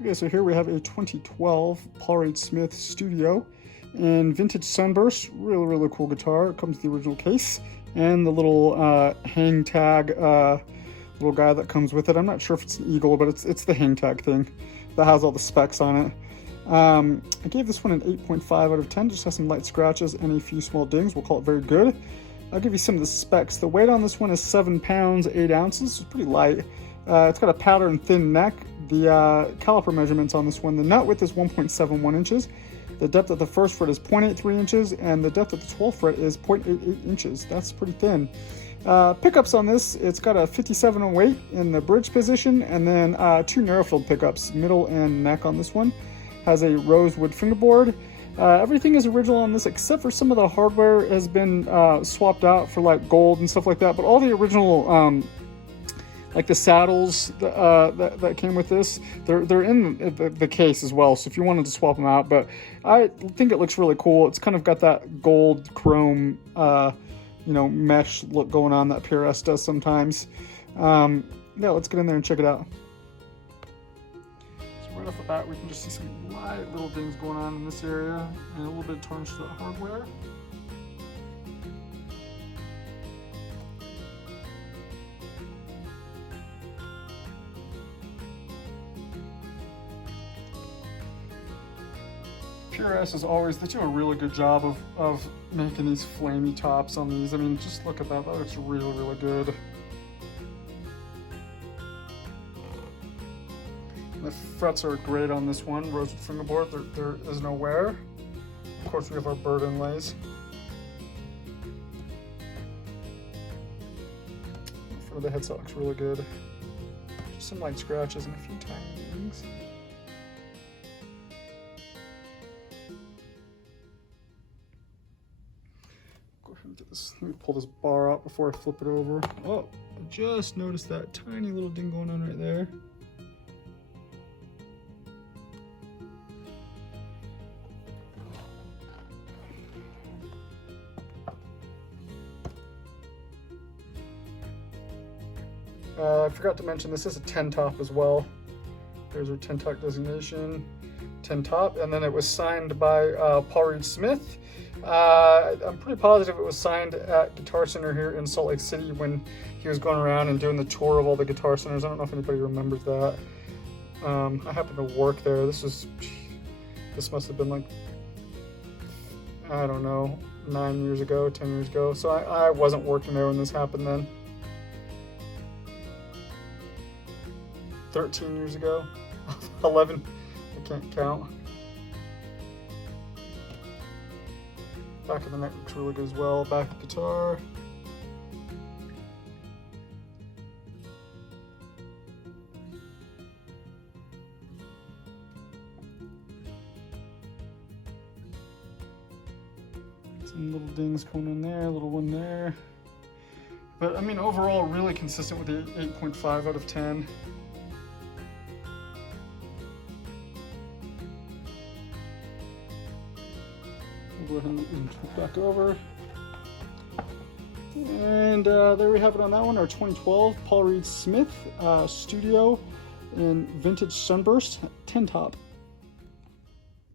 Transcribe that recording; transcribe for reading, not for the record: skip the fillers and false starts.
Okay, so here we have a 2012 Paul Reed Smith Studio in vintage Sunburst. Really, really cool guitar. It comes with the original case and the little hang tag little guy that comes with it. I'm not sure if it's an eagle, but it's the hang tag thing that has all the specs on it. I gave this one an 8.5 out of 10. Just has some light scratches and a few small dings. We'll call it very good. I'll give you some of the specs. The weight on this one is 7 pounds, 8 ounces. It's pretty light. It's got a pattern thin neck. The caliper measurements on this one, the nut width is 1.71 inches. The depth of the first fret is 0.83 inches, and the depth of the 12th fret is 0.88 inches. That's pretty thin. Pickups on this, it's got a 5708 in the bridge position, and then 2 narrow-filled pickups, middle and neck on this one. Has a rosewood fingerboard. Everything is original on this except for some of the hardware has been swapped out for like gold and stuff like that, but all the original like the saddles that came with this, they're in the case as well, so if you wanted to swap them out. But I think it looks really cool. It's kind of got that gold chrome mesh look going on that PRS does sometimes. Yeah, let's get in there and check it out. So right off the bat, we can just see some light little things going on in this area and a little bit of tarnish to the hardware. PRS is always, they do a really good job of making these flamey tops on these. I mean, just look at that. That looks really, really good. The frets are great on this one. Rosewood fingerboard, there is no wear. Of course, we have our bird inlays. The front of the headset looks really good. Just some light scratches and a few tiny dings. Let me pull this bar out before I flip it over. Oh, I just noticed that tiny little ding going on right there. I forgot to mention this is a 10 top as well. There's our 10 top designation, 10 top, and then it was signed by Paul Reed Smith. I'm pretty positive it was signed at Guitar Center here in Salt Lake City when he was going around and doing the tour of all the guitar centers. I don't know if anybody remembers that. I happened to work there. This must have been like, I don't know, 9 years ago, 10 years ago. So I wasn't working there when this happened then. 13 years ago, 11, I can't count. Back of the neck looks really good as well. Back of the guitar. Some little dings going in there, a little one there. But I mean, overall, really consistent with the 8.5 out of 10. Go ahead and flip back over. And there we have it on that one, our 2012 Paul Reed Smith Studio in vintage Sunburst 10 top.